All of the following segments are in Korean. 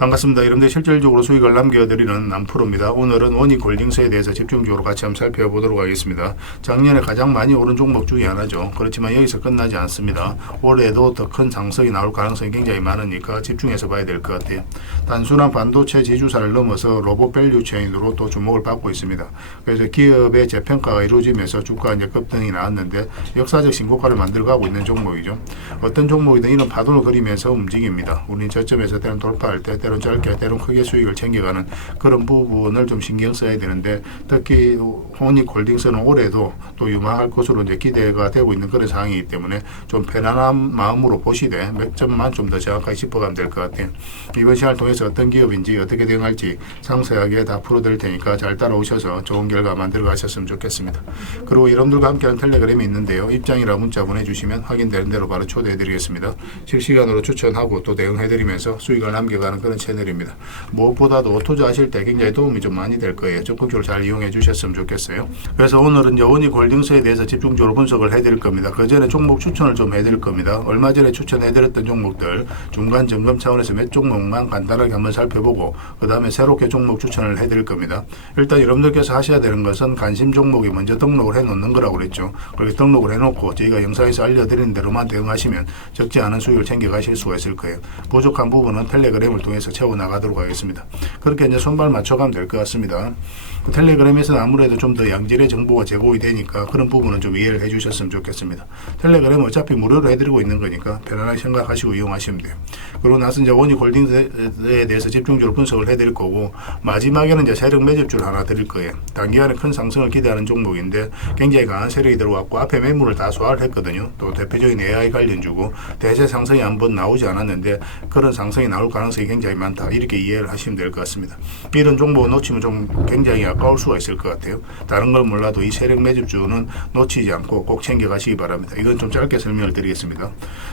반갑습니다. 여러분들 실질적으로 수익을 남겨드리는 남프로입니다. 오늘은 원익홀딩스에 대해서 집중적으로 같이 한번 살펴보도록 하겠습니다. 작년에 가장 많이 오른 종목 중에 하나죠. 그렇지만 여기서 끝나지 않습니다. 올해도 더 큰 상승이 나올 가능성이 굉장히 많으니까 집중해서 봐야 될 것 같아요. 단순한 반도체 지주사를 넘어서 로봇 밸류 체인으로 또 주목을 받고 있습니다. 그래서 기업의 재평가가 이루어지면서 주가 이제 급등이 나왔는데 역사적 신고가를 만들어가고 있는 종목이죠. 어떤 종목이든 이런 파동을 그리면서 움직입니다. 우리는 저점에서 때론 돌파할 때 때론 짧게 때론 크게 수익을 챙겨가는 그런 부분을 좀 신경 써야 되는데, 특히 원익홀딩스는 올해도 또 유망할 것으로 이제 기대가 되고 있는 그런 상황이기 때문에 좀 편안한 마음으로 보시되 몇 점만 좀 더 정확하게 짚어가면 될 것 같아요. 이번 시간을 통해서 어떤 기업인지 어떻게 대응할지 상세하게 다 풀어드릴 테니까 잘 따라오셔서 좋은 결과 만들어 가셨으면 좋겠습니다. 그리고 여러분들과 함께하는 텔레그램이 있는데요. 입장이라 문자 보내주시면 확인되는 대로 바로 초대해드리겠습니다. 실시간으로 추천하고 또 대응해드리면서 수익을 남겨가는 그런 채널입니다. 무엇보다도 투자하실 때 굉장히 도움이 좀 많이 될 거예요. 적극적으로 잘 이용해 주셨으면 좋겠어요. 그래서 오늘은 원익홀딩스에 대해서 집중적으로 분석을 해드릴 겁니다. 그 전에 종목 추천을 좀 해드릴 겁니다. 얼마 전에 추천해드렸던 종목들 중간 점검 차원에서 몇 종목만 간단하게 한번 살펴보고 그 다음에 새롭게 종목 추천을 해드릴 겁니다. 일단 여러분들께서 하셔야 되는 것은 관심 종목이 먼저 등록을 해놓는 거라고 그랬죠. 그렇게 등록을 해놓고 저희가 영상에서 알려드리는 대로만 대응하시면 적지 않은 수익을 챙겨가실 수가 있을 거예요. 부족한 부분은 텔레그램을 통해서 채워나가도록 하겠습니다. 그렇게 이제 손발 맞춰가면 될 것 같습니다. 텔레그램에서는 아무래도 좀 더 양질의 정보가 제공이 되니까 그런 부분은 좀 이해를 해주셨으면 좋겠습니다. 텔레그램은 어차피 무료로 해드리고 있는 거니까 편안하게 생각하시고 이용하시면 돼요. 그러고 나서 이제 원익홀딩스에 대해서 집중적으로 분석을 해드릴 거고, 마지막에는 이제 세력 매집줄 하나 드릴 거예요. 단기간에 큰 상승을 기대하는 종목인데 굉장히 강한 세력이 들어왔고 앞에 매물을 다 소화를 했거든요. 또 대표적인 AI 관련주고 대세 상승이 한번 나오지 않았는데 그런 상승이 나올 가능성이 굉장히 많다. 이렇게 이해를 하시면 될 것 같습니다. 이런 종목을 놓치면 좀 굉장히 아까울 수가 있을 것 같아요. 다른 걸 몰라도 이 세력 매집주는 놓치지 않고 꼭 챙겨가시기 바랍니다. 이건 좀 짧게 설명을 드리겠습니다.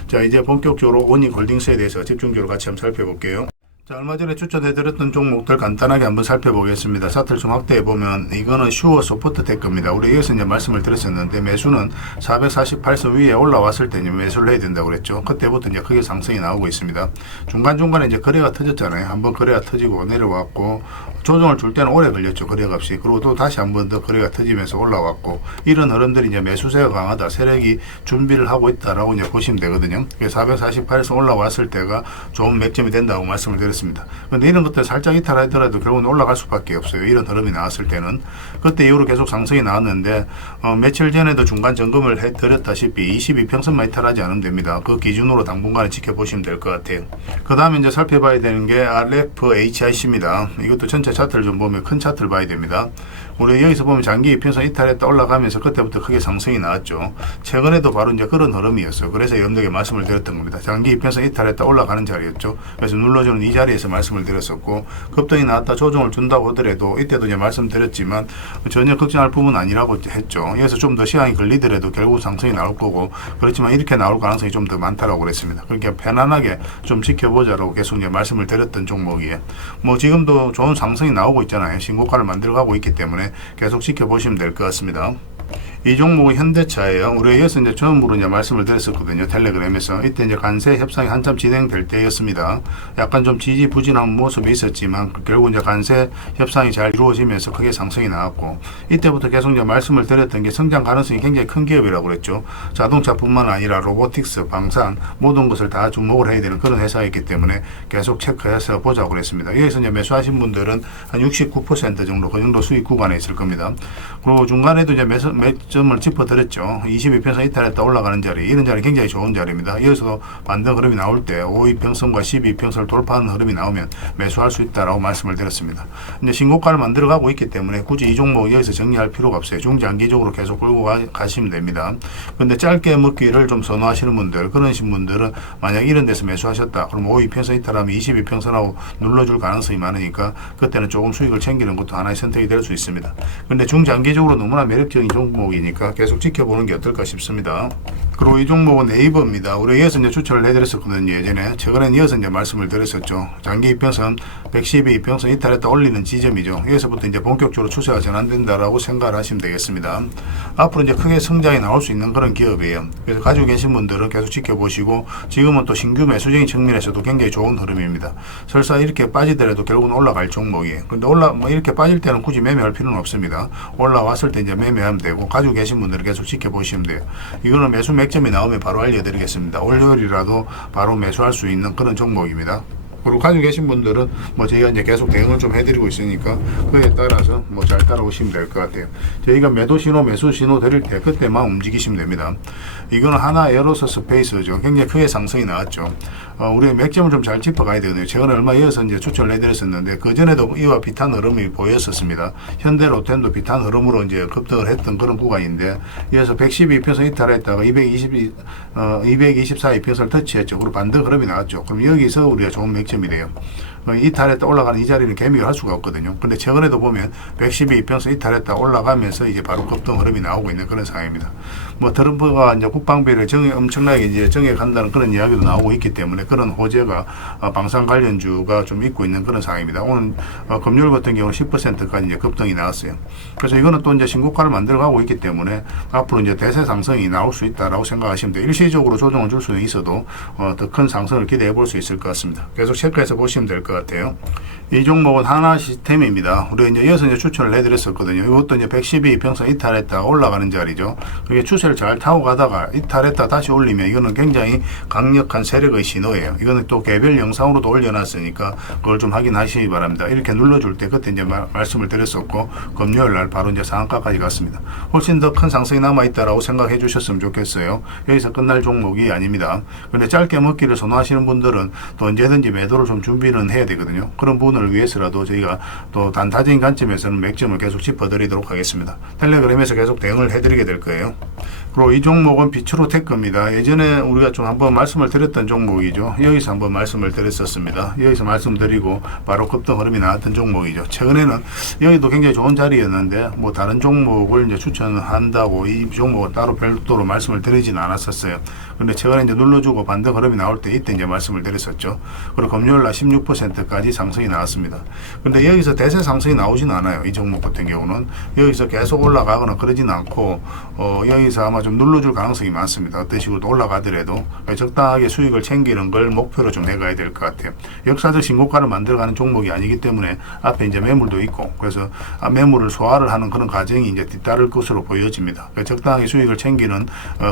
자, 이제 본격적으로 원익홀딩스에 대해서 집중적으로 같이 한번 살펴볼게요. 자, 얼마 전에 추천해드렸던 종목들 간단하게 한번 살펴보겠습니다. 차트를 좀 확대해보면 이거는 슈어 소프트 테크입니다. 우리 여기서 이제 말씀을 드렸었는데 매수는 448선 위에 올라왔을 때 이제 매수를 해야 된다고 그랬죠. 그때부터 이제 크게 상승이 나오고 있습니다. 중간중간에 이제 거래가 터졌잖아요. 한번 거래가 터지고 내려왔고 조정을 줄 때는 오래 걸렸죠. 거래값이. 그리고 또 다시 한번 더 거래가 터지면서 올라왔고 이런 흐름들이 이제 매수세가 강하다. 세력이 준비를 하고 있다라고 이제 보시면 되거든요. 448에서 올라왔을 때가 좋은 맥점이 된다고 말씀을 드렸습니다. 그런데 이런 것들 살짝 이탈하더라도 결국은 올라갈 수밖에 없어요. 이런 흐름이 나왔을 때는. 그때 이후로 계속 상승이 나왔는데 며칠 전에도 중간 점검을 해드렸다시피 22평선만 이탈하지 않으면 됩니다. 그 기준으로 당분간은 지켜보시면 될 것 같아요. 그 다음에 이제 살펴봐야 되는 게 RFHIC입니다. 이것도 전체 차트를 좀 보면 큰 차트를 봐야 됩니다. 우리 여기서 보면 장기 이평선 이탈했다 올라가면서 그때부터 크게 상승이 나왔죠. 최근에도 바로 이제 그런 흐름이었어요. 그래서 여러분들에게 말씀을 드렸던 겁니다. 장기 이평선 이탈했다 올라가는 자리였죠. 그래서 눌러주는 이 자리에서 말씀을 드렸었고, 급등이 나왔다 조정을 준다고 하더라도 이때도 이제 말씀드렸지만 전혀 걱정할 부분은 아니라고 했죠. 여기서 좀 더 시간이 걸리더라도 결국 상승이 나올 거고, 그렇지만 이렇게 나올 가능성이 좀 더 많다라고 그랬습니다. 그러니까 편안하게 좀 지켜보자라고 계속 이제 말씀을 드렸던 종목이에요. 뭐 지금도 좋은 상승이 나오고 있잖아요. 신고가를 만들어가고 있기 때문에 계속 지켜보시면 될 것 같습니다. 이 종목은 현대차예요. 우리가 여기서 이제 처음으로 이제 말씀을 드렸었거든요. 텔레그램에서. 이때 이제 관세 협상이 한참 진행될 때였습니다. 약간 좀 지지부진한 모습이 있었지만 결국 이제 관세 협상이 잘 이루어지면서 크게 상승이 나왔고, 이때부터 계속 이제 말씀을 드렸던 게 성장 가능성이 굉장히 큰 기업이라고 그랬죠. 자동차뿐만 아니라 로보틱스, 방산 모든 것을 다 주목을 해야 되는 그런 회사이기 때문에 계속 체크해서 보자고 그랬습니다. 여기서 이제 매수하신 분들은 한 69% 정도 그 정도 수익 구간에 있을 겁니다. 그리고 중간에도 이제 점을 짚어드렸죠. 22평선 이탈했다 올라가는 자리, 이런 자리 굉장히 좋은 자리입니다. 여기서 반등 흐름이 나올 때 5위평선과 12평선을 돌파하는 흐름이 나오면 매수할 수 있다라고 말씀을 드렸습니다. 이제 신고가를 만들어가고 있기 때문에 굳이 이 종목 여기서 정리할 필요가 없어요. 중장기적으로 계속 끌고 가시면 됩니다. 그런데 짧게 먹기를 좀 선호하시는 분들, 그러신 분들은 만약 이런 데서 매수하셨다 그럼 5위평선 이탈하면 22평선하고 눌러줄 가능성이 많으니까 그때는 조금 수익을 챙기는 것도 하나의 선택이 될 수 있습니다. 그런데 중장기적으로 너무나 매력적인 종목이 종목이니까 계속 지켜보는 게 어떨까 싶습니다. 그리고 이 종목은 네이버입니다. 우리가 이어서 이제 추천을 해드렸었거든요. 예전에. 최근에 이어서 이제 말씀을 드렸었죠. 장기 이평선 112 이평선 이탈했다 올리는 지점이죠. 여기서부터 이제 본격적으로 추세가 전환된다라고 생각을 하시면 되겠습니다. 앞으로 이제 크게 성장이 나올 수 있는 그런 기업이에요. 그래서 가지고 계신 분들은 계속 지켜보시고, 지금은 또 신규 매수적인 측면에서도 굉장히 좋은 흐름입니다. 설사 이렇게 빠지더라도 결국은 올라갈 종목이에요. 근데 이렇게 빠질 때는 굳이 매매할 필요는 없습니다. 올라왔을 때 이제 매매하면 되고, 가지고 계신 분들은 계속 지켜보시면 돼요. 이거는 매수 맥점이 나오면 바로 알려드리겠습니다. 월요일이라도 바로 매수할 수 있는 그런 종목입니다. 그리고 가지고 계신 분들은 저희가 이제 계속 대응을 좀 해드리고 있으니까 그에 따라서 잘 따라오시면 될 것 같아요. 저희가 매도 신호, 매수 신호 드릴 때 그때만 움직이시면 됩니다. 이거는 하나 에어로서 스페이스죠. 굉장히 크게 상승이 나왔죠. 우리가 맥점을 좀 잘 짚어가야 되거든요. 최근에 얼마 이어서 이제 추천을 해드렸었는데, 그 전에도 이와 비슷한 흐름이 보였었습니다. 현대 로템도 비슷한 흐름으로 이제 급등을 했던 그런 구간인데, 이어서 112평선 이탈했다가 224 이평선을 터치했죠. 그리고 반등 흐름이 나왔죠. 그럼 여기서 우리가 좋은 맥점이 돼요. 이탈했다 올라가는 이 자리는 개미가 할 수가 없거든요. 근데 최근에도 보면 112 이평선 이탈했다 올라가면서 이제 바로 급등 흐름이 나오고 있는 그런 상황입니다. 트럼프가 이제 국방비를 엄청나게 이제 정해간다는 그런 이야기도 나오고 있기 때문에 그런 호재가 방산 관련주가 좀 있고 있는 그런 상황입니다. 오늘 금요일 같은 경우는 10%까지 이제 급등이 나왔어요. 그래서 이거는 또 이제 신고가를 만들어가고 있기 때문에 앞으로 이제 대세 상승이 나올 수 있다라고 생각하시면 돼요. 일시적으로 조정을 줄 수는 있어도 더 큰 상승을 기대해 볼 수 있을 것 같습니다. 계속 체크해서 보시면 될 것 같아요. 이 종목은 하나 시스템입니다. 우리가 이제 이어서 이제 추천을 해드렸었거든요. 이것도 이제 112 이평선 이탈했다가 올라가는 자리죠. 그게 추세를 잘 타고 가다가 이탈했다 다시 올리면 이거는 굉장히 강력한 세력의 신호예요. 이거는 또 개별 영상으로도 올려놨으니까 그걸 좀 확인하시기 바랍니다. 이렇게 눌러줄 때 그때 이제 말씀을 드렸었고, 금요일 날 바로 이제 상한가까지 갔습니다. 훨씬 더 큰 상승이 남아있다라고 생각해 주셨으면 좋겠어요. 여기서 끝날 종목이 아닙니다. 근데 짧게 먹기를 선호하시는 분들은 또 언제든지 매도를 좀 준비는 해야 되거든요. 그런 부분을 위해서라도 저희가 또 단타적인 관점에서는 맥점을 계속 짚어드리도록 하겠습니다. 텔레그램에서 계속 대응을 해드리게 될 거예요. 그리고 이 종목은 비추로테크입니다. 예전에 우리가 좀 한번 말씀을 드렸던 종목이죠. 여기서 한번 말씀을 드렸었습니다. 여기서 말씀드리고 바로 급등 흐름이 나왔던 종목이죠. 최근에는 여기도 굉장히 좋은 자리였는데 다른 종목을 이제 추천한다고 이 종목은 따로 별도로 말씀을 드리진 않았었어요. 근데 최근에 이제 눌러주고 반등 흐름이 나올 때 이때 이제 말씀을 드렸었죠. 그리고 금요일 날 16%까지 상승이 나왔습니다. 근데 여기서 대세 상승이 나오진 않아요. 이 종목 같은 경우는 여기서 계속 올라가거나 그러진 않고 여기서 아마 좀 눌러줄 가능성이 많습니다. 어떤 식으로 올라가더라도 적당하게 수익을 챙기는 걸 목표로 좀 해가야 될 것 같아요. 역사적 신고가를 만들어가는 종목이 아니기 때문에 앞에 이제 매물도 있고, 그래서 매물을 소화를 하는 그런 과정이 이제 뒤따를 것으로 보여집니다. 적당하게 수익을 챙기는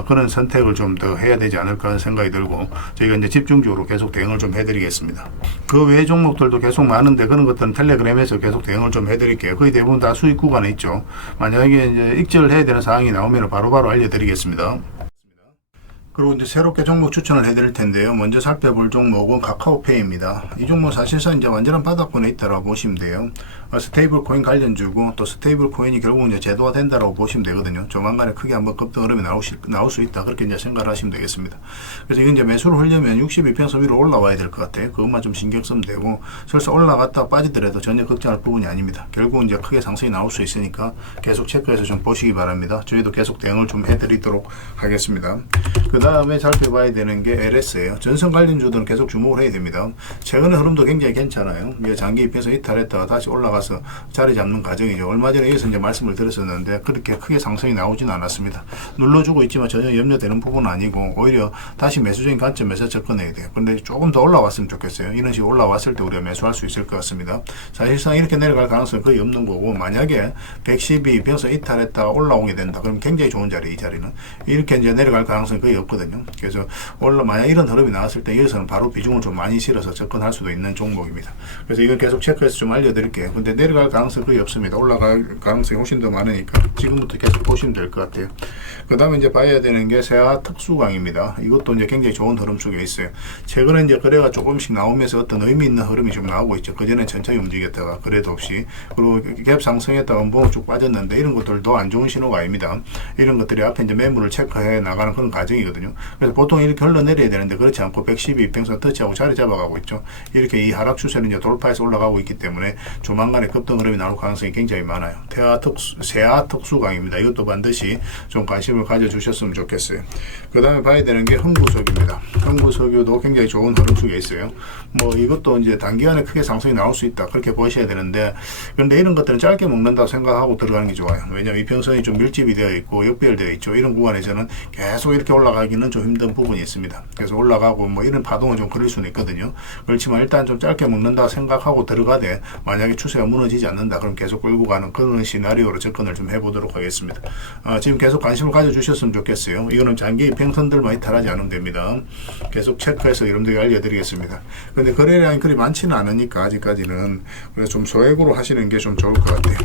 그런 선택을 좀 더 해야 되지 않을까 하는 생각이 들고, 저희가 이제 집중적으로 계속 대응을 좀 해드리겠습니다. 그 외 종목들도 계속 많은데 그런 것들은 텔레그램에서 계속 대응을 좀 해드릴게요. 거의 대부분 다 수익 구간에 있죠. 만약에 이제 익절을 해야 되는 상황이 나오면 바로바로 알려드리겠습니다. 그리고 이제 새롭게 종목 추천을 해드릴 텐데요. 먼저 살펴볼 종목은 카카오페이입니다. 이 종목 사실상 이제 완전한 바닥권에 있다라고 보시면 돼요. 스테이블 코인 관련주고, 또 스테이블 코인이 결국 이제 제도화 된다라고 보시면 되거든요. 조만간에 크게 한번 급등 흐름이 나올 수 있다, 그렇게 이제 생각을 하시면 되겠습니다. 그래서 이건 이제 매수를 하려면 62평선 위로 올라와야 될 것 같아요. 그것만 좀 신경 쓰면 되고, 설사 올라갔다 빠지더라도 전혀 걱정할 부분이 아닙니다. 결국은 이제 크게 상승이 나올 수 있으니까 계속 체크해서 좀 보시기 바랍니다. 저희도 계속 대응을 좀 해드리도록 하겠습니다. 그 다음에 살펴봐야 되는 게 LS예요. 전선 관련주들은 계속 주목을 해야 됩니다. 최근의 흐름도 굉장히 괜찮아요. 장기 입에서 이탈했다가 다시 올라가서 자리 잡는 과정이죠. 얼마 전에 여기서 이제 말씀을 드렸었는데 그렇게 크게 상승이 나오지는 않았습니다. 눌러주고 있지만 전혀 염려되는 부분은 아니고, 오히려 다시 매수적인 관점에서 접근해야 돼요. 근데 조금 더 올라왔으면 좋겠어요. 이런 식으로 올라왔을 때 우리가 매수할 수 있을 것 같습니다. 사실상 이렇게 내려갈 가능성은 거의 없는 거고, 만약에 112 변서 이탈했다가 올라오게 된다, 그럼 굉장히 좋은 자리, 이 자리는 이렇게 이제 내려갈 가능성이 거의 없거든요. 그래서 만약 이런 흐름이 나왔을 때 여기서는 바로 비중을 좀 많이 실어서 접근할 수도 있는 종목입니다. 그래서 이건 계속 체크해서 좀 알려드릴게요. 근데 내려갈 가능성이 거의 없습니다. 올라갈 가능성이 훨씬 더 많으니까 지금부터 계속 보시면 될 것 같아요. 그 다음에 이제 봐야 되는 게 세아 특수광입니다. 이것도 이제 굉장히 좋은 흐름 속에 있어요. 최근에 이제 거래가 조금씩 나오면서 어떤 의미 있는 흐름이 좀 나오고 있죠. 그전에 천천히 움직였다가 거래도 없이, 그리고 갭 상승했다가 음봉을 쭉 빠졌는데, 이런 것들도 안 좋은 신호가 아닙니다. 이런 것들이 앞에 이제 매물을 체크해 나가는 그런 과정이거든요. 있거든요. 그래서 보통 이렇게 흘러내려야 되는데 그렇지 않고 112 이평선 터치하고 자리 잡아가고 있죠. 이렇게 이 하락 추세는 이제 돌파해서 올라가고 있기 때문에 조만간에 급등 흐름이 나올 가능성이 굉장히 많아요. 세아 특수강입니다. 이것도 반드시 좀 관심을 가져주셨으면 좋겠어요. 그 다음에 봐야 되는 게 흥부석유입니다. 흥부석유도 굉장히 좋은 흐름 속에 있어요. 뭐 이것도 이제 단기간에 크게 상승이 나올 수 있다 그렇게 보셔야 되는데, 그런데 이런 것들은 짧게 먹는다고 생각하고 들어가는 게 좋아요. 왜냐하면 이평선이 좀 밀집이 되어 있고 역별되어 있죠. 이런 구간에서는 계속 이렇게 올라가기는 좀 힘든 부분이 있습니다. 그래서 올라가고 뭐 이런 파동은 좀 그럴 수는 있거든요. 그렇지만 일단 좀 짧게 먹는다 생각하고 들어가되 만약에 추세가 무너지지 않는다 그럼 계속 끌고 가는 그런 시나리오로 접근을 좀 해보도록 하겠습니다. 지금 계속 관심을 가져주셨으면 좋겠어요. 이거는 장기 이평선들만 이탈하지 않으면 됩니다. 계속 체크해서 여러분들에게 알려드리겠습니다. 근데 거래량이 그리 많지는 않으니까 아직까지는, 그래서 좀 소액으로 하시는 게 좀 좋을 것 같아요.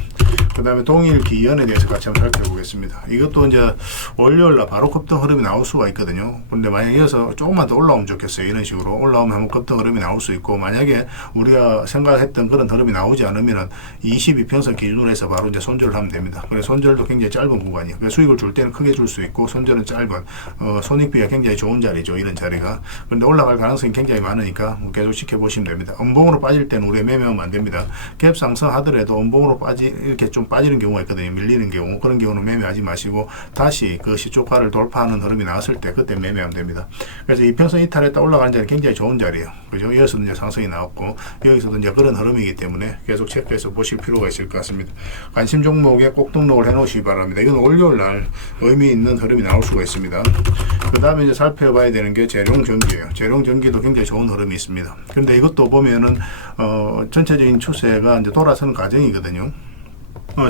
그 다음에 동일기연에 대해서 같이 한번 살펴보겠습니다. 이것도 이제 월요일날 바로 급등 흐름이 나올 수가 있거든요. 근데 만약에 이어서 조금만 더 올라오면 좋겠어요. 이런 식으로 올라오면 한번 급등 흐름이 나올 수 있고, 만약에 우리가 생각했던 그런 흐름이 나오지 않으면은 22평선 기준으로 해서 바로 이제 손절을 하면 됩니다. 그래서 손절도 굉장히 짧은 구간이에요. 그래서 수익을 줄 때는 크게 줄 수 있고 손절은 짧은, 손익비가 굉장히 좋은 자리죠. 이런 자리가. 그런데 올라갈 가능성이 굉장히 많으니까 계속 지켜보시면 됩니다. 음봉으로 빠질 때는 우리가 매매하면 안 됩니다. 갭 상승하더라도 음봉으로 이렇게 좀 빠지는 경우가 있거든요. 밀리는 경우. 그런 경우는 매매하지 마시고 다시 그 시초가를 돌파하는 흐름이 나왔을 때 그때 매매하면 됩니다. 그래서 이평선 이탈했다 올라가는 자리 굉장히 좋은 자리예요. 그죠? 여기서도 이제 상승이 나왔고 여기서도 이제 그런 흐름이기 때문에 계속 체크해서 보실 필요가 있을 것 같습니다. 관심 종목에 꼭 등록을 해 놓으시기 바랍니다. 이건 월요일 날 의미 있는 흐름이 나올 수가 있습니다. 그 다음에 이제 살펴봐야 되는 게 재룡전기예요. 재룡전기도 굉장히 좋은 흐름이 있습니다. 근데 이것도 보면은 전체적인 추세가 이제 돌아서는 과정이거든요.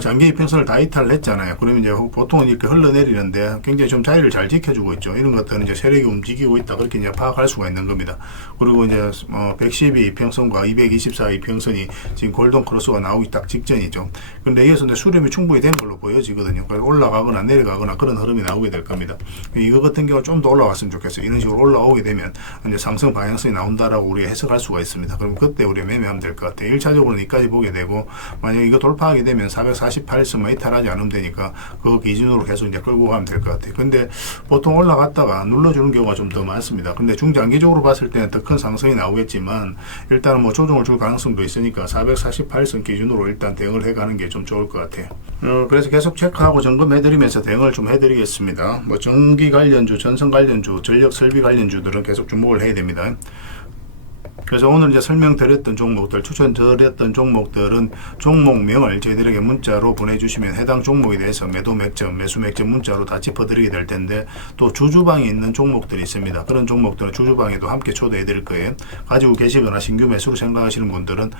장기 이평선을 다 이탈을 했잖아요. 그러면 이제 보통은 이렇게 흘러내리는데 굉장히 좀 자리를 잘 지켜주고 있죠. 이런 것들은 이제 세력이 움직이고 있다 그렇게 이제 파악할 수가 있는 겁니다. 그리고 이제 112 이평선과 224 이평선이 지금 골든 크로스가 나오기 딱 직전이죠. 근데 여기서 이제 수렴이 충분히 된 걸로 보여지거든요. 그래서 올라가거나 내려가거나 그런 흐름이 나오게 될 겁니다. 이거 같은 경우 좀 더 올라갔으면 좋겠어요. 이런 식으로 올라오게 되면 이제 상승 방향성이 나온다라고 우리가 해석할 수가 있습니다. 그럼 그때 우리가 매매하면 될 것 같아요. 1차적으로는 여기까지 보게 되고, 만약에 이거 돌파하게 되면 448선만 이탈하지 않으면 되니까 그 기준으로 계속 이제 끌고 가면 될 것 같아요. 근데 보통 올라갔다가 눌러주는 경우가 좀 더 많습니다. 근데 중장기적으로 봤을 때는 더 큰 상승이 나오겠지만 일단은 뭐 조정을 줄 가능성도 있으니까 448선 기준으로 일단 대응을 해가는 게 좀 좋을 것 같아요. 그래서 계속 체크하고 점검해드리면서 대응을 좀 해드리겠습니다. 뭐 전기 관련주, 전선 관련주, 전력 설비 관련주들은 계속 주목을 해야 됩니다. 그래서 오늘 이제 설명드렸던 종목들, 추천드렸던 종목들은 종목명을 저희들에게 문자로 보내주시면 해당 종목에 대해서 매도 맥점, 매수 맥점 문자로 다 짚어드리게 될 텐데, 또 주주방에 있는 종목들이 있습니다. 그런 종목들은 주주방에도 함께 초대해 드릴 거예요. 가지고 계시거나 신규 매수로 생각하시는 분들은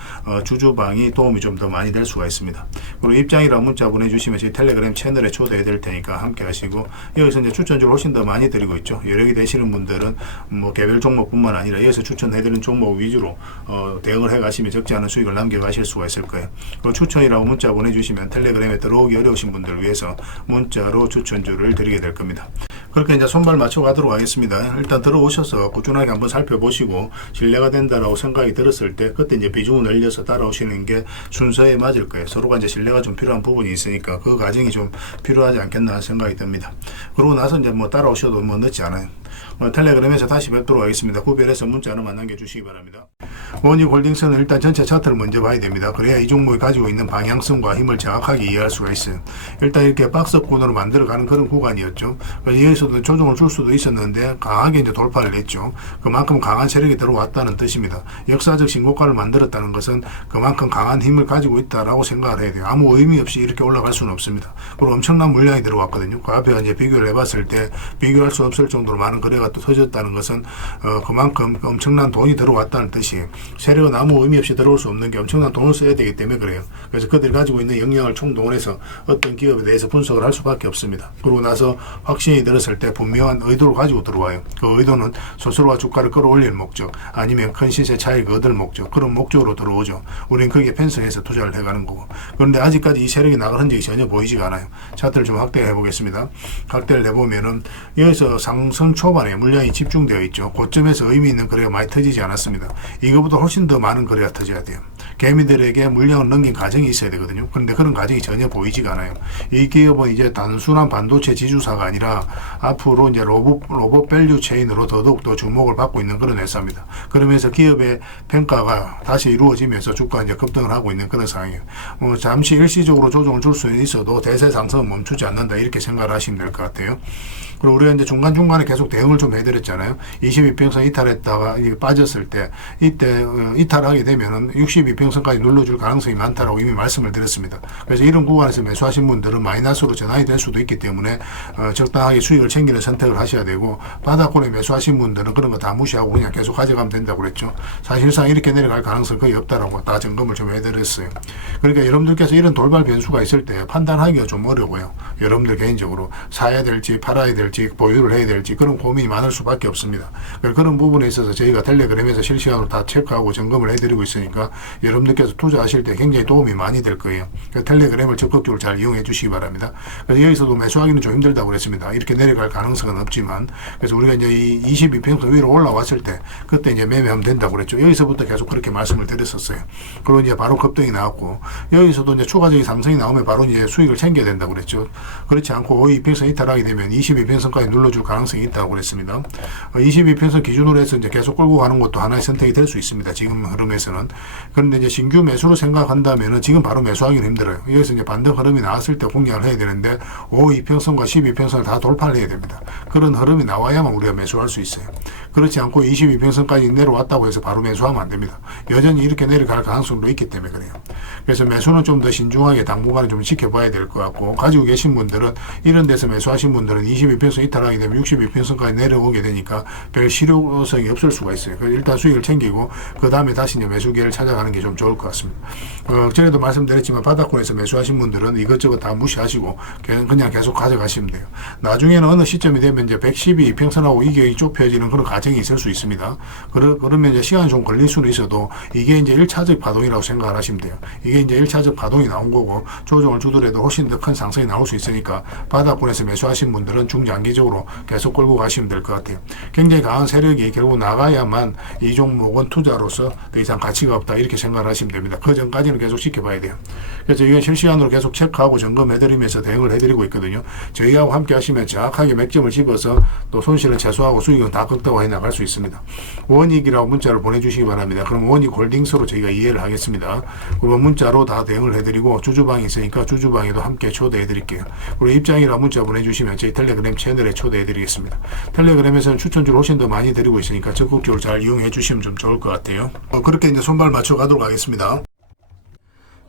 주주방이 도움이 좀 더 많이 될 수가 있습니다. 그리고 입장이라고 문자 보내주시면 저희 텔레그램 채널에 초대해 드릴 테니까 함께 하시고, 여기서 이제 추천주를 훨씬 더 많이 드리고 있죠. 여력이 되시는 분들은 뭐 개별 종목뿐만 아니라 여기서 추천해 드리는 종목 위주로 대응을 해가시면 적지 않은 수익을 남겨가실 수가 있을 거예요. 추천이라고 문자 보내주시면 텔레그램에 들어오기 어려우신 분들을 위해서 문자로 추천주를 드리게 될 겁니다. 그렇게 이제 손발 맞춰 가도록 하겠습니다. 일단 들어오셔서 꾸준하게 한번 살펴보시고 신뢰가 된다라고 생각이 들었을 때 그때 이제 비중을 늘려서 따라오시는 게 순서에 맞을 거예요. 서로가 이제 신뢰가 좀 필요한 부분이 있으니까 그 과정이 좀 필요하지 않겠나 생각이 듭니다. 그러고 나서 이제 뭐 따라오셔도 뭐 늦지 않아요. 텔레그램에서 다시 뵙도록 하겠습니다. 구별해서 문자로 남겨주시기 바랍니다. 원익홀딩스는 일단 전체 차트를 먼저 봐야 됩니다. 그래야 이 종목이 가지고 있는 방향성과 힘을 정확하게 이해할 수가 있어요. 일단 이렇게 박스권으로 만들어가는 그런 구간이었죠. 여기서도 조정을 줄 수도 있었는데 강하게 이제 돌파를 했죠. 그만큼 강한 세력이 들어왔다는 뜻입니다. 역사적 신고가를 만들었다는 것은 그만큼 강한 힘을 가지고 있다라고 생각을 해야 돼요. 아무 의미 없이 이렇게 올라갈 수는 없습니다. 그리고 엄청난 물량이 들어왔거든요. 그 앞에 이제 비교를 해봤을 때 비교할 수 없을 정도로 많은 거래가 또 터졌다는 것은 그만큼 엄청난 돈이 들어왔다는 뜻이에요. 세력은 아무 의미 없이 들어올 수 없는 게 엄청난 돈을 써야 되기 때문에 그래요. 그래서 그들이 가지고 있는 역량을 총동원해서 어떤 기업에 대해서 분석을 할 수밖에 없습니다. 그러고 나서 확신이 들었을 때 분명한 의도를 가지고 들어와요. 그 의도는 스스로가 주가를 끌어올릴 목적, 아니면 큰 시세 차익을 얻을 목적, 그런 목적으로 들어오죠. 우리는 거기에 편성해서 투자를 해가는 거고. 그런데 아직까지 이 세력이 나갈 흔적이 전혀 보이지가 않아요. 차트를 좀 확대해 보겠습니다. 확대를 해보면은 여기서 상승 초반에 물량이 집중되어 있죠. 고점에서 의미 있는 거래가 많이 터지지 않았습니다. 이거보다 훨씬 더 많은 거래가 터져야 돼요. 개미들에게 물량을 넘긴 과정이 있어야 되거든요. 그런데 그런 과정이 전혀 보이지가 않아요. 이 기업은 이제 단순한 반도체 지주사가 아니라 앞으로 이제 로봇 밸류 체인으로 더더욱 더 주목을 받고 있는 그런 회사입니다. 그러면서 기업의 평가가 다시 이루어지면서 주가 이제 급등을 하고 있는 그런 상황이에요. 잠시 일시적으로 조정을 줄 수는 있어도 대세 상승은 멈추지 않는다 이렇게 생각을 하시면 될 것 같아요. 그리고 우리가 이제 중간중간에 계속 대응을 좀 해드렸잖아요. 22평선 이탈했다가 이게 빠졌을 때 이때 이탈하게 되면은 62평선까지 눌러줄 가능성이 많다라고 이미 말씀을 드렸습니다. 그래서 이런 구간에서 매수하신 분들은 마이너스로 전환이 될 수도 있기 때문에 적당하게 수익을 챙기는 선택을 하셔야 되고, 바닥권에 매수하신 분들은 그런 거 다 무시하고 그냥 계속 가져가면 된다고 그랬죠. 사실상 이렇게 내려갈 가능성이 거의 없다라고 다 점검을 좀 해드렸어요. 그러니까 여러분들께서 이런 돌발 변수가 있을 때 판단하기가 좀 어려워요. 여러분들 개인적으로 사야 될지 팔아야 될지 보유를 해야 될지 그런 고민이 많을 수밖에 없습니다. 그런 부분에 있어서 저희가 텔레그램에서 실시간으로 다 체크하고 점검을 해드리고 있으니까 여러분들께서 투자하실 때 굉장히 도움이 많이 될 거예요. 텔레그램을 적극적으로 잘 이용해 주시기 바랍니다. 그래서 여기서도 매수하기는 좀 힘들다고 그랬습니다. 이렇게 내려갈 가능성은 없지만, 그래서 우리가 이제 이 22평선 위로 올라왔을 때 그때 이제 매매하면 된다고 그랬죠. 여기서부터 계속 그렇게 말씀을 드렸었어요. 그리고 이제 바로 급등이 나왔고, 여기서도 이제 추가적인 상승이 나오면 바로 이제 수익을 챙겨야 된다고 그랬죠. 그렇지 않고 22평선 이탈하게 되면 22평선까지 눌러줄 가능성이 있다고 그랬습니다. 22평선 기준으로 해서 이제 계속 끌고 가는 것도 하나의 선택이 될 수 있습니다. 지금 흐름에서는. 그런데 이제 신규 매수로 생각한다면은 지금 바로 매수하기는 힘들어요. 여기서 이제 반등 흐름이 나왔을 때 공략을 해야 되는데 52평선과 12평선을 다 돌파를 해야 됩니다. 그런 흐름이 나와야만 우리가 매수할 수 있어요. 그렇지 않고 22평선까지 내려왔다고 해서 바로 매수하면 안 됩니다. 여전히 이렇게 내려갈 가능성도 있기 때문에 그래요. 그래서 매수는 좀 더 신중하게 당분간은 좀 지켜봐야 될 것 같고, 가지고 계신 분들은 이런 데서 매수하신 분들은 22평선 이탈하게 되면 62평선까지 내려오게 되니까 별 실효성이 없을 수가 있어요. 그래서 일단 수익을 챙기고 그 다음에 다시 이제 매수 기회를 찾아가는 게 좀 좋을 것 같습니다. 전에도 말씀드렸지만 바닥권에서 매수하신 분들은 이것저것 다 무시하시고 그냥 계속 가져가시면 돼요. 나중에는 어느 시점이 되면 이제 112평선하고 이격이 좁혀지는 그런 과정이 있을 수 있습니다. 그러면 이제 시간이 좀 걸릴 수는 있어도 이게 이제 1차적 파동이라고 생각을 하시면 돼요. 이게 이제 1차적 파동이 나온 거고 조정을 주더라도 훨씬 더 큰 상승이 나올 수 있으니까 바닥권에서 매수하신 분들은 중장기적으로 계속 끌고 가시면 될 것 같아요. 굉장히 강한 세력이 결국 나가야만 이 종목은 투자로서 더 이상 가치가 없다 이렇게 생각을 하시면 됩니다. 그 전까지는 계속 지켜봐야 돼요. 그래서 이건 실시간으로 계속 체크하고 점검해드리면서 대응을 해드리고 있거든요. 저희하고 함께 하시면 정확하게 맥점을 집어서 또 손실은 최소화하고 수익은 다 극대화해 나갈 수 있습니다. 원익이라고 문자를 보내주시기 바랍니다. 그럼 원익 홀딩스로 저희가 이해를 하겠습니다. 그리고 문자로 다 대응을 해드리고 주주방이 있으니까 주주방에도 함께 초대해드릴게요. 그리고 입장이라 문자 보내주시면 저희 텔레그램 채널에 초대해드리겠습니다. 텔레그램에서는 추천주를 훨씬 더 많이 드리고 있으니까 적극적으로 잘 이용해 주시면 좀 좋을 것 같아요. 그렇게 이제 손발 맞춰 가도록 하겠습니다.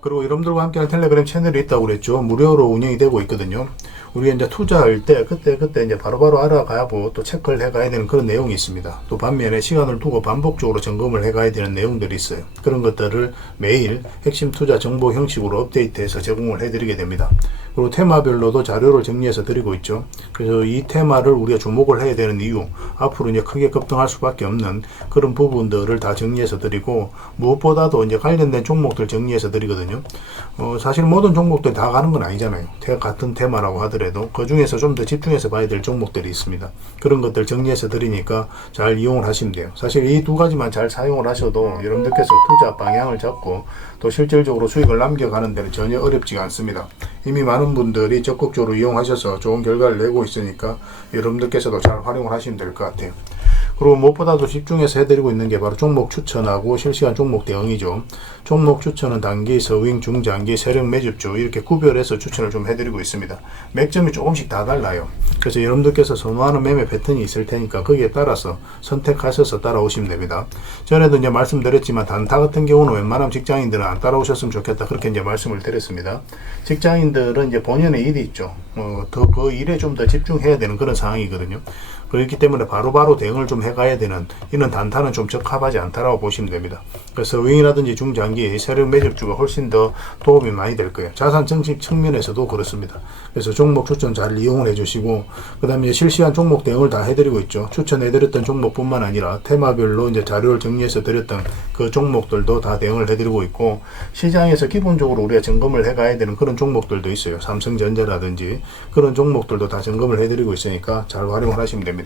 그리고 여러분들과 함께하는 텔레그램 채널이 있다고 그랬죠. 무료로 운영이 되고 있거든요. 우리가 이제 투자할 때 그때 이제 바로바로 알아가고 또 체크를 해가야 되는 그런 내용이 있습니다. 또 반면에 시간을 두고 반복적으로 점검을 해가야 되는 내용들이 있어요. 그런 것들을 매일 핵심 투자 정보 형식으로 업데이트해서 제공을 해드리게 됩니다. 그리고 테마별로도 자료를 정리해서 드리고 있죠. 그래서 이 테마를 우리가 주목을 해야 되는 이유, 앞으로 이제 크게 급등할 수밖에 없는 그런 부분들을 다 정리해서 드리고, 무엇보다도 이제 관련된 종목들 정리해서 드리거든요. 사실 모든 종목들 다 가는 건 아니잖아요. 같은 테마라고 하더라도 그 중에서 좀 더 집중해서 봐야 될 종목들이 있습니다. 그런 것들 정리해서 드리니까 잘 이용을 하시면 돼요. 사실 이 두 가지만 잘 사용을 하셔도 여러분들께서 투자 방향을 잡고 또 실질적으로 수익을 남겨가는 데는 전혀 어렵지가 않습니다. 이미 많은 분들이 적극적으로 이용하셔서 좋은 결과를 내고 있으니까 여러분들께서도 잘 활용을 하시면 될 것 같아요. 그리고 무엇보다도 집중해서 해드리고 있는 게 바로 종목 추천하고 실시간 종목 대응이죠. 종목 추천은 단기, 서윙, 중장기, 세력 매집주 이렇게 구별해서 추천을 좀 해드리고 있습니다. 맥점이 조금씩 다 달라요. 그래서 여러분들께서 선호하는 매매 패턴이 있을 테니까 거기에 따라서 선택하셔서 따라오시면 됩니다. 전에도 이제 말씀드렸지만 단타 같은 경우는 웬만하면 직장인들은 안 따라오셨으면 좋겠다 그렇게 이제 말씀을 드렸습니다. 직장인들은 이제 본연의 일이 있죠. 더 그 일에 좀 더 집중해야 되는 그런 상황이거든요. 그렇기 때문에 바로바로 대응을 좀 해가야 되는 이런 단타는 좀 적합하지 않다라고 보시면 됩니다. 그래서 서윙이라든지 중장기 세력 매집주가 훨씬 더 도움이 많이 될 거예요. 자산 정식 측면에서도 그렇습니다. 그래서 종목 추천 잘 이용을 해주시고, 그 다음에 실시간 종목 대응을 다 해드리고 있죠. 추천해드렸던 종목뿐만 아니라 테마별로 이제 자료를 정리해서 드렸던 그 종목들도 다 대응을 해드리고 있고, 시장에서 기본적으로 우리가 점검을 해가야 되는 그런 종목들도 있어요. 삼성전자라든지 그런 종목들도 다 점검을 해드리고 있으니까 잘 활용을 하시면 됩니다.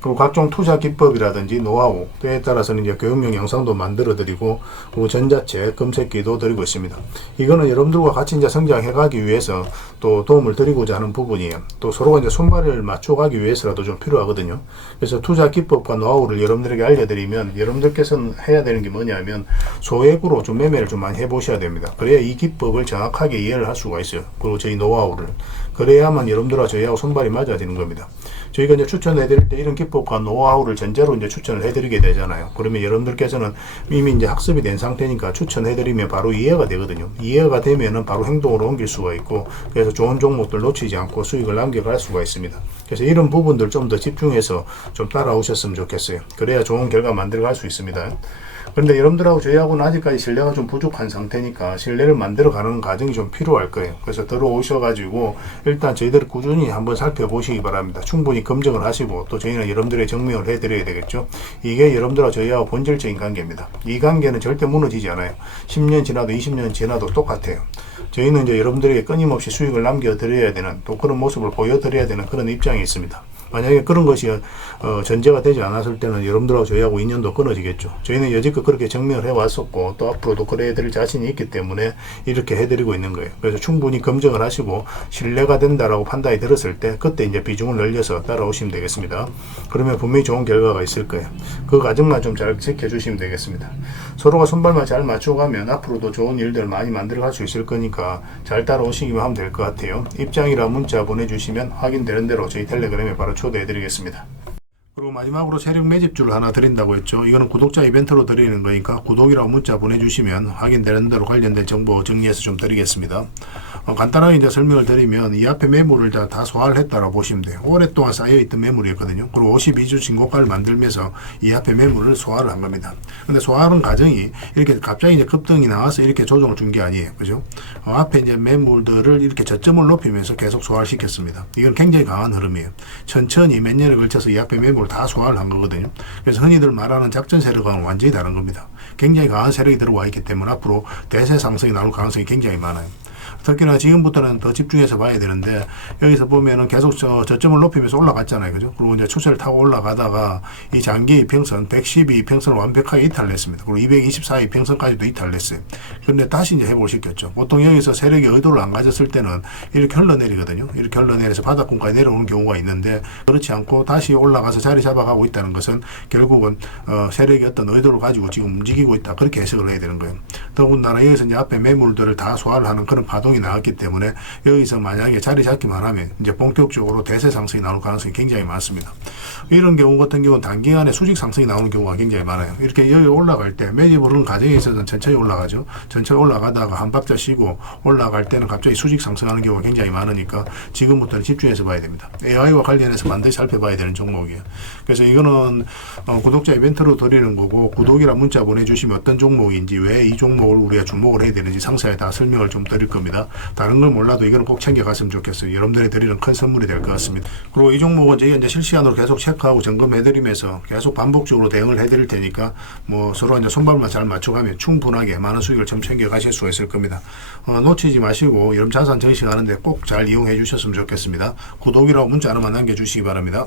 그리고 각종 투자 기법이라든지 노하우, 때에 따라서는 이제 교육용 영상도 만들어 드리고, 그리고 전자책, 검색기도 드리고 있습니다. 이거는 여러분들과 같이 이제 성장해 가기 위해서 또 도움을 드리고자 하는 부분이에요. 또 서로가 이제 손발을 맞춰 가기 위해서라도 좀 필요하거든요. 그래서 투자 기법과 노하우를 여러분들에게 알려드리면, 여러분들께서는 해야 되는 게 뭐냐면 소액으로 좀 매매를 좀 많이 해보셔야 됩니다. 그래야 이 기법을 정확하게 이해를 할 수가 있어요. 그리고 저희 노하우를. 그래야만 여러분들과 저희하고 손발이 맞아지는 겁니다. 저희가 이제 추천해드릴 때 이런 기법과 노하우를 전제로 이제 추천을 해드리게 되잖아요. 그러면 여러분들께서는 이미 이제 학습이 된 상태니까 추천해드리면 바로 이해가 되거든요. 이해가 되면은 바로 행동으로 옮길 수가 있고, 그래서 좋은 종목들 놓치지 않고 수익을 남겨갈 수가 있습니다. 그래서 이런 부분들 좀 더 집중해서 좀 따라오셨으면 좋겠어요. 그래야 좋은 결과 만들어갈 수 있습니다. 그런데 여러분들하고 저희하고는 아직까지 신뢰가 좀 부족한 상태니까 신뢰를 만들어가는 과정이 좀 필요할 거예요. 그래서 들어오셔가지고 일단 저희들을 꾸준히 한번 살펴보시기 바랍니다. 충분히 검증을 하시고, 또 저희는 여러분들의 증명을 해드려야 되겠죠. 이게 여러분들하고 저희하고 본질적인 관계입니다. 이 관계는 절대 무너지지 않아요. 10년 지나도 20년 지나도 똑같아요. 저희는 이제 여러분들에게 끊임없이 수익을 남겨드려야 되는, 또 그런 모습을 보여드려야 되는 그런 입장이 있습니다. 만약에 그런 것이 전제가 되지 않았을 때는 여러분들하고 저희하고 인연도 끊어지겠죠. 저희는 여지껏 그렇게 증명을 해왔었고, 또 앞으로도 그래 드릴 자신이 있기 때문에 이렇게 해드리고 있는 거예요. 그래서 충분히 검증을 하시고 신뢰가 된다라고 판단이 들었을 때 그때 이제 비중을 늘려서 따라오시면 되겠습니다. 그러면 분명히 좋은 결과가 있을 거예요. 그 과정만 좀 잘 지켜주시면 되겠습니다. 서로가 손발만 잘 맞춰가면 앞으로도 좋은 일들을 많이 만들어갈 수 있을 거니까 잘 따라오시기만 하면 될 것 같아요. 입장이라 문자 보내주시면 확인되는 대로 저희 텔레그램에 바로 초대해드리겠습니다. 그리고 마지막으로 세력 매집주를 하나 드린다고 했죠. 이거는 구독자 이벤트로 드리는 거니까 구독이라고 문자 보내주시면 확인되는 대로 관련된 정보 정리해서 좀 드리겠습니다. 간단하게 이제 설명을 드리면 이 앞에 매물을 다 소화를 했다라고 보시면 돼요. 오랫동안 쌓여있던 매물이었거든요. 그리고 52주 신고가를 만들면서 이 앞에 매물을 소화를 한 겁니다. 근데 소화하는 과정이 이렇게 갑자기 이제 급등이 나와서 이렇게 조정을 준 게 아니에요. 그죠? 앞에 이제 매물들을 이렇게 저점을 높이면서 계속 소화를 시켰습니다. 이건 굉장히 강한 흐름이에요. 천천히 몇 년에 걸쳐서 이 앞에 매물을 다 소화를 한 거거든요. 그래서 흔히들 말하는 작전 세력과는 완전히 다른 겁니다. 굉장히 강한 세력이 들어와 있기 때문에 앞으로 대세 상승이 나올 가능성이 굉장히 많아요. 특히나 지금부터는 더 집중해서 봐야 되는데, 여기서 보면은 계속 저점을 높이면서 올라갔잖아요. 그죠? 그리고 이제 추세를 타고 올라가다가 이 장기 이평선 112 이평선을 완벽하게 이탈냈습니다. 그리고 224 이평선까지도 이탈냈어요. 그런데 다시 이제 회복을 시켰죠. 보통 여기서 세력이 의도를 안 가졌을 때는 이렇게 흘러내리거든요. 이렇게 흘러내려서 바닥권까지 내려오는 경우가 있는데, 그렇지 않고 다시 올라가서 자리 잡아가고 있다는 것은 결국은 세력이 어떤 의도를 가지고 지금 움직이고 있다, 그렇게 해석을 해야 되는 거예요. 더군다나 여기서 이제 앞에 매물들을 다 소화를 하는 그런 파동이 나왔기 때문에 여기서 만약에 자리 잡기만 하면 이제 본격적으로 대세 상승이 나올 가능성이 굉장히 많습니다. 이런 경우 같은 경우는 단기간에 수직 상승이 나오는 경우가 굉장히 많아요. 이렇게 여기 올라갈 때 매집을 하는 과정에 있어서는 천천히 올라가죠. 천천히 올라가다가 한 박자 쉬고 올라갈 때는 갑자기 수직 상승하는 경우가 굉장히 많으니까 지금부터는 집중해서 봐야 됩니다. AI와 관련해서 반드시 살펴봐야 되는 종목이에요. 그래서 이거는 구독자 이벤트로 드리는 거고, 구독이라 문자 보내주시면 어떤 종목인지, 왜 이 종목을 우리가 주목을 해야 되는지 상세히 다 설명을 좀 드릴 겁니다. 다른 걸 몰라도 이거는 꼭 챙겨갔으면 좋겠어요. 여러분들이 드리는 큰 선물이 될 것 같습니다. 그리고 이 종목은 저희가 이제 실시간으로 계속 체크하고 점검해드리면서 계속 반복적으로 대응을 해드릴 테니까 뭐 서로 이제 손발만 잘 맞춰가면 충분하게 많은 수익을 좀 챙겨가실 수가 있을 겁니다. 놓치지 마시고 여러분 자산 전시하는데 꼭 잘 이용해 주셨으면 좋겠습니다. 구독이라고 문자 하나만 남겨주시기 바랍니다.